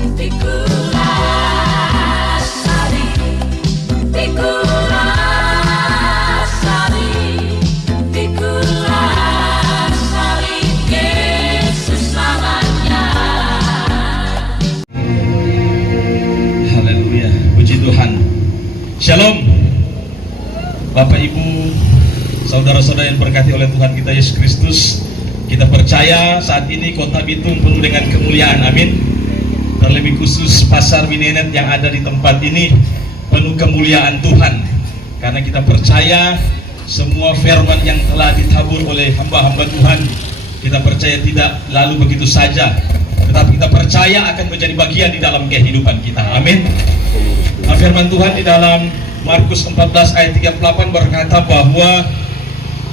Pikurasari, Pikurasari, Pikurasari, Yesus namanya. Haleluya, puji Tuhan. Shalom Bapak Ibu, saudara-saudara yang berkati oleh Tuhan kita Yesus Kristus. Kita percaya saat ini kota Bitung penuh dengan kemuliaan, amin. Terlebih khusus pasar Minenet yang ada di tempat ini penuh kemuliaan Tuhan. Karena kita percaya semua firman yang telah ditabur oleh hamba-hamba Tuhan, kita percaya tidak lalu begitu saja, tetapi kita percaya akan menjadi bagian di dalam kehidupan kita, amin. Nah, firman Tuhan di dalam Markus 14 ayat 38 berkata bahwa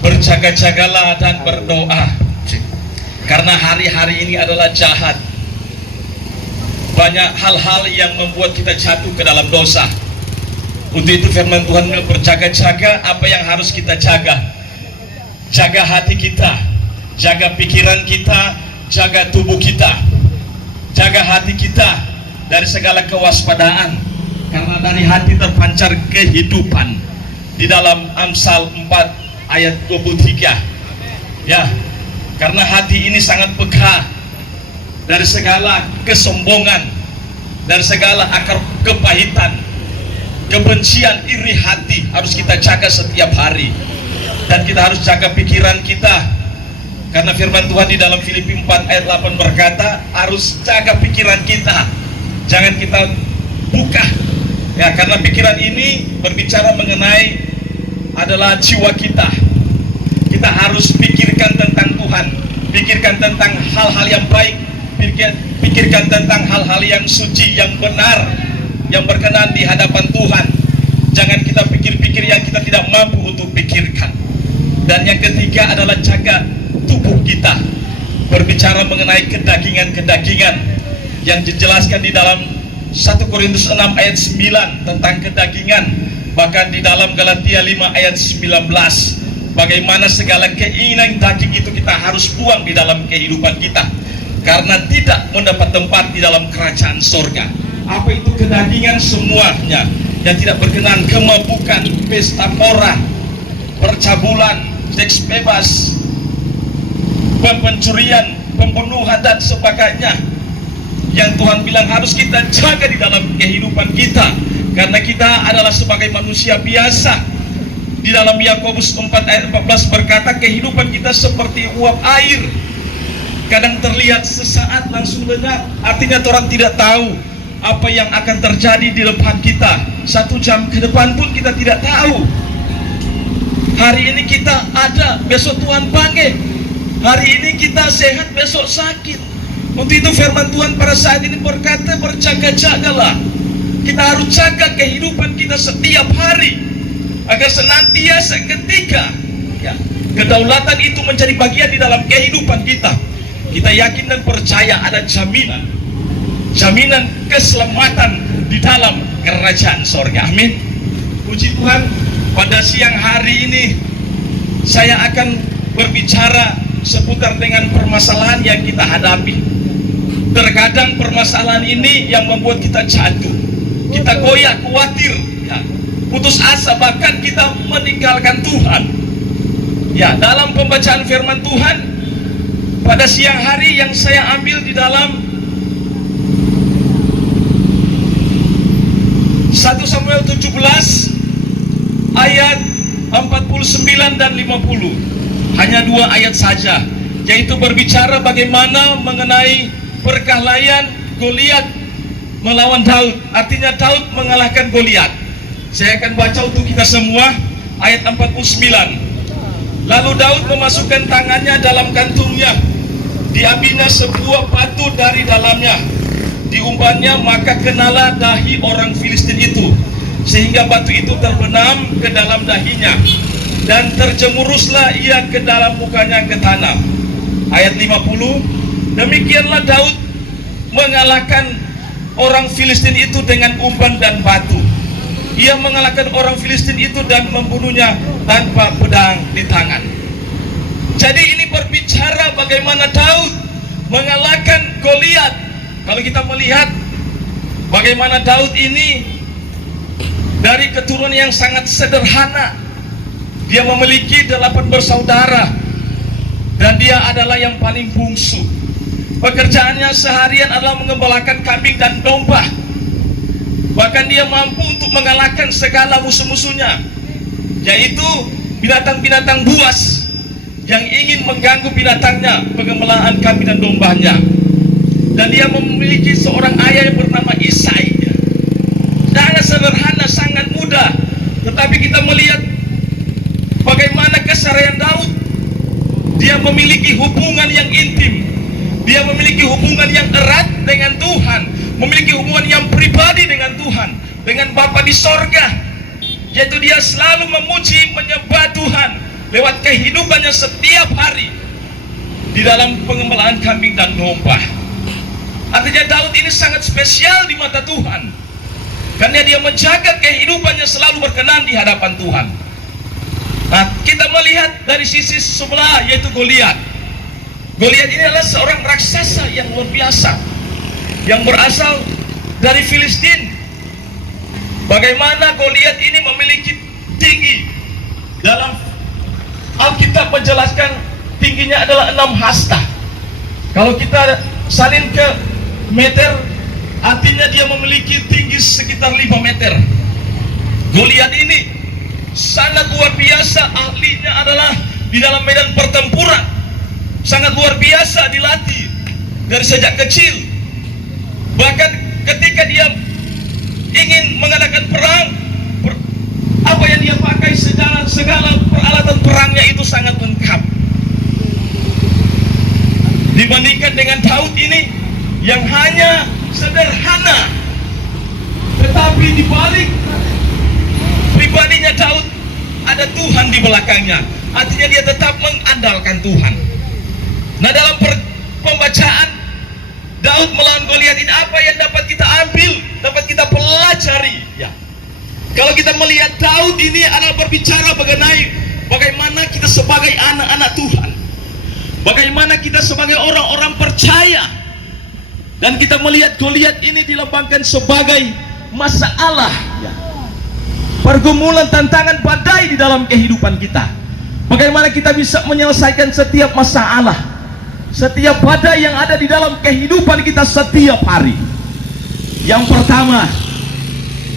berjaga-jagalah dan berdoa karena hari-hari ini adalah jahat. Banyak hal-hal yang membuat kita jatuh ke dalam dosa. Untuk itu firman Tuhan berjaga-jaga. Apa yang harus kita jaga? Jaga hati kita, jaga pikiran kita, jaga tubuh kita, jaga hati kita dari segala kewaspadaan. Karena dari hati terpancar kehidupan. Di dalam Amsal 4 ayat 23. Ya, karena hati ini sangat peka dari segala kesombongan, dari segala akar kepahitan, kebencian, iri hati harus kita jaga setiap hari. Dan kita harus jaga pikiran kita. Karena firman Tuhan di dalam Filipi 4 ayat 8 berkata, harus jaga pikiran kita. Jangan kita buka. Ya, karena pikiran ini berbicara mengenai adalah jiwa kita. Kita harus pikirkan tentang Tuhan, pikirkan tentang hal-hal yang baik, pikirkan tentang hal-hal yang suci, yang benar, yang berkenan di hadapan Tuhan. Jangan kita pikir-pikir yang kita tidak mampu untuk pikirkan. Dan yang ketiga adalah jaga tubuh kita. Berbicara mengenai kedagingan-kedagingan yang dijelaskan di dalam 1 Korintus 6 ayat 9 tentang kedagingan. Bahkan di dalam Galatia 5 ayat 19, bagaimana segala keinginan daging itu kita harus buang di dalam kehidupan kita, karena tidak mendapat tempat di dalam kerajaan sorga. Apa itu kedagingan? Semuanya yang tidak berkenan, kemabukan, pesta pora, percabulan, seks bebas, pencurian, pembunuhan dan sebagainya, yang Tuhan bilang harus kita jaga di dalam kehidupan kita. Karena kita adalah sebagai manusia biasa. Di dalam Yakobus 4 ayat 14 berkata, kehidupan kita seperti uap air, kadang terlihat sesaat langsung lenyap. Artinya orang tidak tahu apa yang akan terjadi di depan kita. 1 jam ke depan pun kita tidak tahu. Hari ini kita ada, besok Tuhan panggil. Hari ini kita sehat, besok sakit. Untuk itu firman Tuhan pada saat ini berkata, berjaga-jagalah. Kita harus jaga kehidupan kita setiap hari, agar senantiasa ketika kedaulatan itu menjadi bagian di dalam kehidupan kita. Kita yakin dan percaya ada jaminan keselamatan di dalam kerajaan sorga, amin. Puji Tuhan, pada siang hari ini saya akan berbicara seputar dengan permasalahan yang kita hadapi. Terkadang permasalahan ini yang membuat kita jatuh, kita goyah, khawatir, putus asa, bahkan kita meninggalkan Tuhan. Ya, dalam pembacaan firman Tuhan pada siang hari yang saya ambil di dalam 1 Samuel 17 ayat 49 dan 50. Hanya 2 ayat saja, yaitu berbicara bagaimana mengenai perkelahian Goliat melawan Daud. Artinya Daud mengalahkan Goliat. Saya akan baca untuk kita semua ayat 49. Lalu Daud memasukkan tangannya dalam kantungnya, diambilnya sebuah batu dari dalamnya, diumpannya, maka kenalah dahi orang Filistin itu, sehingga batu itu terbenam ke dalam dahinya, dan terjemuruslah ia ke dalam mukanya ke tanah. Ayat 50. Demikianlah Daud mengalahkan orang Filistin itu dengan umpan dan batu. Ia mengalahkan orang Filistin itu dan membunuhnya tanpa pedang di tangan. Jadi ini berbicara bagaimana Daud mengalahkan Goliat. Kalau kita melihat Bagaimana Daud ini dari keturunan yang sangat sederhana. Dia memiliki 8 bersaudara dan dia adalah yang paling bungsu. Pekerjaannya seharian adalah mengembalakan kambing dan domba. Bahkan dia mampu untuk mengalahkan segala musuh-musuhnya, yaitu binatang-binatang buas yang ingin mengganggu binatangnya, pengembalaan kambing dan dombanya. Dan dia memiliki seorang ayah yang bernama Isai. Sangat sederhana, sangat mudah, tetapi kita melihat bagaimana keseharian Daud. Dia memiliki hubungan yang intim, dia memiliki hubungan yang erat dengan Tuhan, memiliki hubungan yang pribadi dengan Tuhan, dengan Bapa di sorga, yaitu dia selalu memuji, menyembah Tuhan lewat kehidupannya setiap hari di dalam pengembalaan kambing dan domba. Artinya Daud ini sangat spesial di mata Tuhan, karena dia menjaga kehidupannya selalu berkenan di hadapan Tuhan. Nah, kita melihat dari sisi sebelah, yaitu Goliat. Goliat ini adalah seorang raksasa yang luar biasa, yang berasal dari Filistin. Bagaimana Goliat ini memiliki tinggi. Dalam Alkitab menjelaskan tingginya adalah 6 hasta. Kalau kita salin ke meter, artinya dia memiliki tinggi sekitar 5 meter. Goliat ini sangat luar biasa, ahlinya adalah di dalam medan pertempuran. Sangat luar biasa dilatih dari sejak kecil. Bahkan ketika dia ingin mengadakan perang, apa yang dia pakai, segala peralatan perangnya itu sangat lengkap. Dibandingkan dengan Daud ini yang hanya sederhana, tetapi di balik pribadinya Daud ada Tuhan di belakangnya. Artinya dia tetap mengandalkan Tuhan. Nah, dalam pembacaan Daud melawan Goliat ini, apa yang dapat kita ambil, dapat kita pelajari? Ya, kalau kita melihat Daud ini adalah berbicara mengenai bagaimana kita sebagai anak-anak Tuhan, bagaimana kita sebagai orang-orang percaya. Dan kita melihat Goliat ini dilambangkan sebagai masalah, ya, pergumulan, tantangan, badai di dalam kehidupan kita. Bagaimana kita bisa menyelesaikan setiap masalah, setiap badai yang ada di dalam kehidupan kita setiap hari. Yang pertama,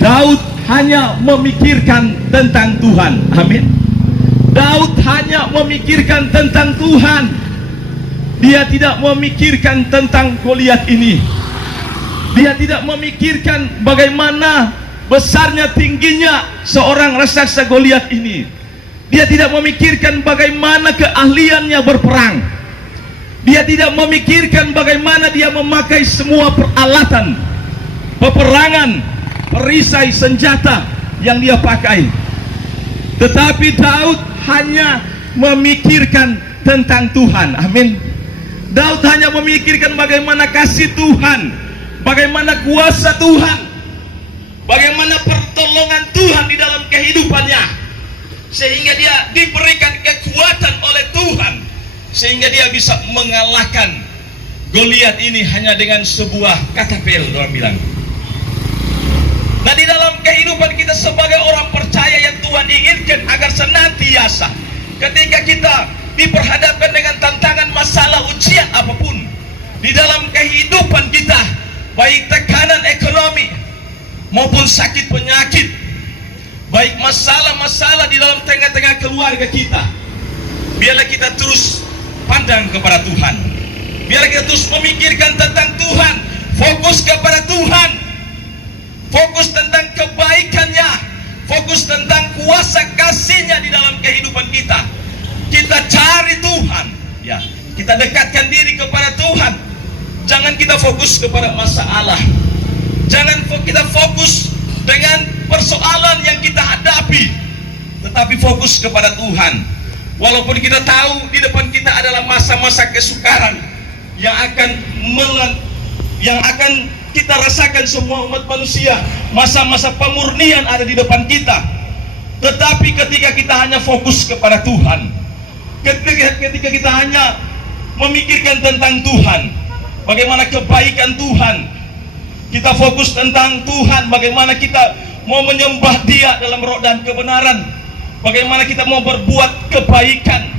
Daud hanya memikirkan tentang Tuhan. Amin. Daud hanya memikirkan tentang Tuhan. Dia tidak memikirkan tentang Goliat ini. Dia tidak memikirkan bagaimana besarnya, tingginya seorang raksasa Goliat ini. Dia tidak memikirkan bagaimana keahliannya berperang. Dia tidak memikirkan bagaimana dia memakai semua peralatan peperangan, perisai, senjata yang dia pakai. Tetapi Daud hanya memikirkan tentang Tuhan. Amin. Daud hanya memikirkan bagaimana kasih Tuhan, bagaimana kuasa Tuhan, bagaimana pertolongan Tuhan di dalam kehidupannya, sehingga dia diberikan kekuatan oleh Tuhan, sehingga dia bisa mengalahkan Goliat ini hanya dengan sebuah katapel, orang bilang. Nah, di dalam kehidupan kita sebagai orang percaya yang Tuhan inginkan agar senantiasa ketika kita diperhadapkan dengan tantangan, masalah, ujian apapun di dalam kehidupan kita, baik tekanan ekonomi maupun sakit penyakit, baik masalah-masalah di dalam tengah-tengah keluarga kita, biarlah kita terus pandang kepada Tuhan. Biarlah kita terus memikirkan tentang Tuhan, fokus kepada Tuhan, fokus tentang kebaikannya, fokus tentang kuasa kasih-Nya di dalam kehidupan kita. Kita cari Tuhan, ya, kita dekatkan diri kepada Tuhan. Jangan kita fokus kepada masalah, jangan kita fokus dengan persoalan yang kita hadapi, tetapi fokus kepada Tuhan. Walaupun kita tahu di depan kita adalah masa-masa kesukaran yang akan kita rasakan semua umat manusia, masa-masa pemurnian ada di depan kita. Tetapi ketika kita hanya fokus kepada Tuhan, ketika kita hanya memikirkan tentang Tuhan, bagaimana kebaikan Tuhan, Kita fokus tentang Tuhan, bagaimana kita mau menyembah Dia dalam roh dan kebenaran, bagaimana kita mau berbuat kebaikan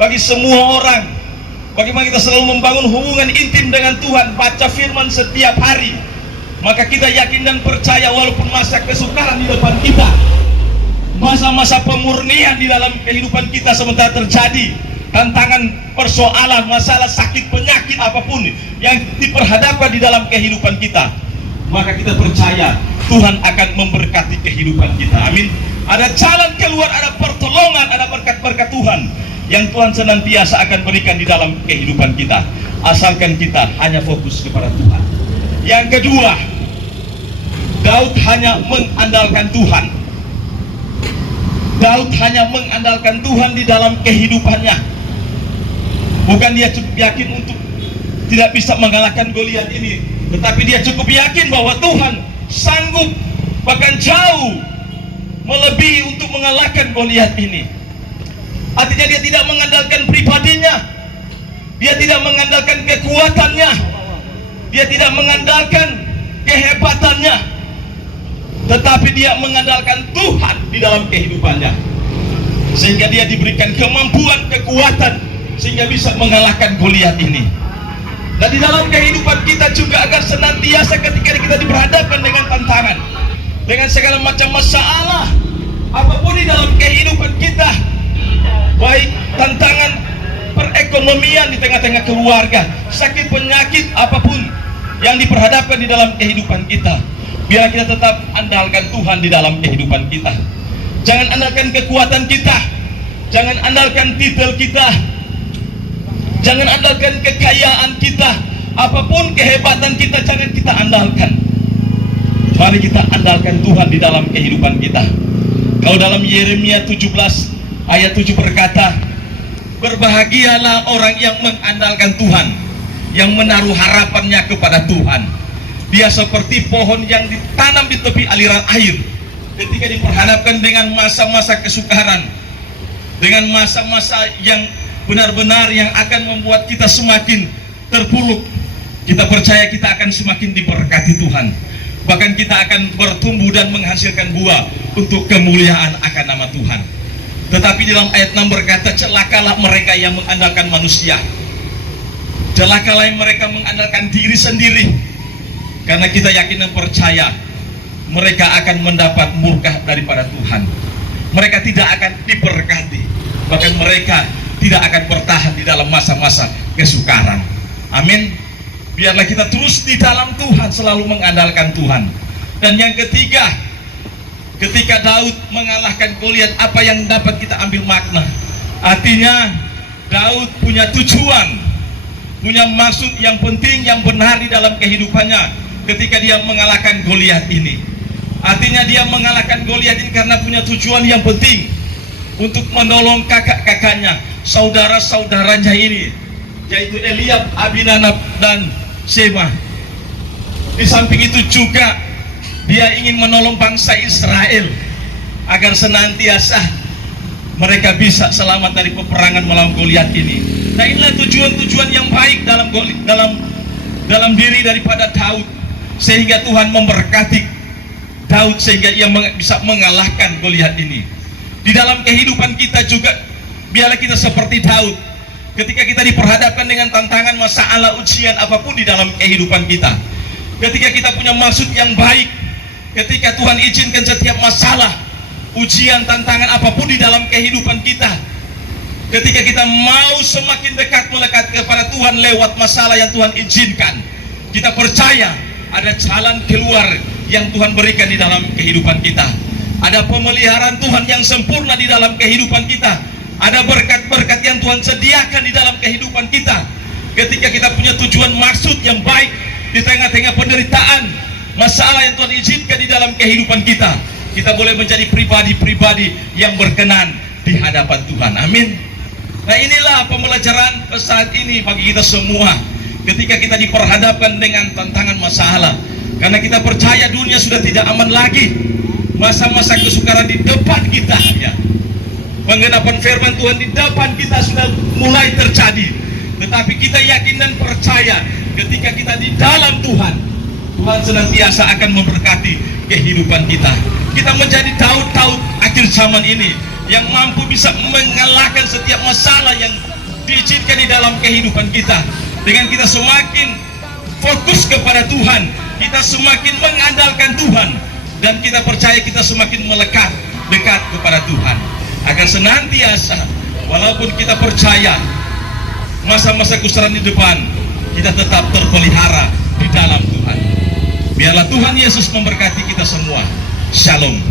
bagi semua orang, bagaimana kita selalu membangun hubungan intim dengan Tuhan, baca firman setiap hari. Maka kita yakin dan percaya walaupun masa kesukaran di depan kita, masa-masa pemurnian di dalam kehidupan kita sementara terjadi, tantangan, persoalan, masalah, sakit, penyakit apapun yang diperhadapkan di dalam kehidupan kita, maka kita percaya Tuhan akan memberkati kehidupan kita. Amin. Ada jalan keluar, ada pertolongan, ada berkat-berkat Tuhan yang Tuhan senantiasa akan berikan di dalam kehidupan kita, asalkan kita hanya fokus kepada Tuhan. Yang kedua, Daud hanya mengandalkan Tuhan. Daud hanya mengandalkan Tuhan di dalam kehidupannya. Bukan dia cukup yakin untuk tidak bisa mengalahkan Goliat ini, tetapi dia cukup yakin bahwa Tuhan sanggup, bahkan jauh melebihi untuk mengalahkan Goliat ini. Artinya dia tidak mengandalkan pribadinya, dia tidak mengandalkan kekuatannya, dia tidak mengandalkan kehebatannya, tetapi dia mengandalkan Tuhan di dalam kehidupannya, sehingga dia diberikan kemampuan, kekuatan, sehingga bisa mengalahkan Goliat ini. Dan di dalam kehidupan kita juga agar senantiasa ketika kita diperhadapkan dengan tantangan, dengan segala macam masalah apapun di dalam kehidupan kita, baik tantangan perekonomian di tengah-tengah keluarga, sakit penyakit apapun yang diperhadapkan di dalam kehidupan kita, biar kita tetap andalkan Tuhan di dalam kehidupan kita. Jangan andalkan kekuatan kita, jangan andalkan titel kita, jangan andalkan kekayaan kita, apapun kehebatan kita jangan kita andalkan. Mari kita andalkan Tuhan di dalam kehidupan kita. Kalau dalam Yeremia 17 ayat 7 berkata, berbahagialah orang yang mengandalkan Tuhan, yang menaruh harapannya kepada Tuhan. Dia seperti pohon yang ditanam di tepi aliran air. Ketika diperhadapkan dengan masa-masa kesukaran, dengan masa-masa yang benar-benar yang akan membuat kita semakin terpuruk, kita percaya kita akan semakin diberkati Tuhan. Bahkan kita akan bertumbuh dan menghasilkan buah untuk kemuliaan akan nama Tuhan. Tetapi dalam ayat 6 berkata, celakalah mereka yang mengandalkan manusia, celakalah mereka mengandalkan diri sendiri. Karena kita yakin dan percaya mereka akan mendapat murka daripada Tuhan. Mereka tidak akan diberkati, bahkan mereka tidak akan bertahan di dalam masa-masa kesukaran. Amin. Biarlah kita terus di dalam Tuhan, selalu mengandalkan Tuhan. Dan yang ketiga, ketika Daud mengalahkan Goliat, apa yang dapat kita ambil makna? Artinya Daud punya tujuan, punya maksud yang penting, yang benar di dalam kehidupannya ketika dia mengalahkan Goliat ini. Artinya dia mengalahkan Goliat ini karena punya tujuan yang penting, untuk menolong kakak-kakaknya, saudara-saudaranya ini, yaitu Eliab, Abinadab, dan Shema. Di samping itu juga dia ingin menolong bangsa Israel agar senantiasa mereka bisa selamat dari peperangan melawan Goliat ini. Nah, inilah tujuan-tujuan yang baik dalam diri daripada Daud, sehingga Tuhan memberkati Daud sehingga ia bisa mengalahkan Goliat ini. Di dalam kehidupan kita juga, biarlah kita seperti Daud. Ketika kita diperhadapkan dengan tantangan, masalah, ujian apapun di dalam kehidupan kita, ketika kita punya maksud yang baik, ketika Tuhan izinkan setiap masalah, ujian, tantangan apapun di dalam kehidupan kita, ketika kita mau semakin dekat melekat kepada Tuhan lewat masalah yang Tuhan izinkan, kita percaya ada jalan keluar yang Tuhan berikan di dalam kehidupan kita. Ada pemeliharaan Tuhan yang sempurna di dalam kehidupan kita. Ada berkat-berkat yang Tuhan sediakan di dalam kehidupan kita. Ketika kita punya tujuan maksud yang baik di tengah-tengah penderitaan, masalah yang Tuhan izinkan di dalam kehidupan kita, kita boleh menjadi pribadi-pribadi yang berkenan di hadapan Tuhan. Amin. Nah, inilah pembelajaran saat ini bagi kita semua. Ketika kita diperhadapkan dengan tantangan masalah, karena kita percaya dunia sudah tidak aman lagi, masa-masa kesukaran di depan kita, ya, penggenapan firman Tuhan di depan kita sudah mulai terjadi. Tetapi kita yakin dan percaya ketika kita di dalam Tuhan, Tuhan senantiasa akan memberkati kehidupan kita. Kita menjadi Daud-Daud akhir zaman ini yang mampu bisa mengalahkan setiap masalah yang diizinkan di dalam kehidupan kita. Dengan kita semakin fokus kepada Tuhan, kita semakin mengandalkan Tuhan, dan kita percaya kita semakin melekat dekat kepada Tuhan. Akan senantiasa, walaupun kita percaya masa-masa kesusahan di depan, kita tetap terpelihara di dalam Tuhan. Biarlah Tuhan Yesus memberkati kita semua. Shalom.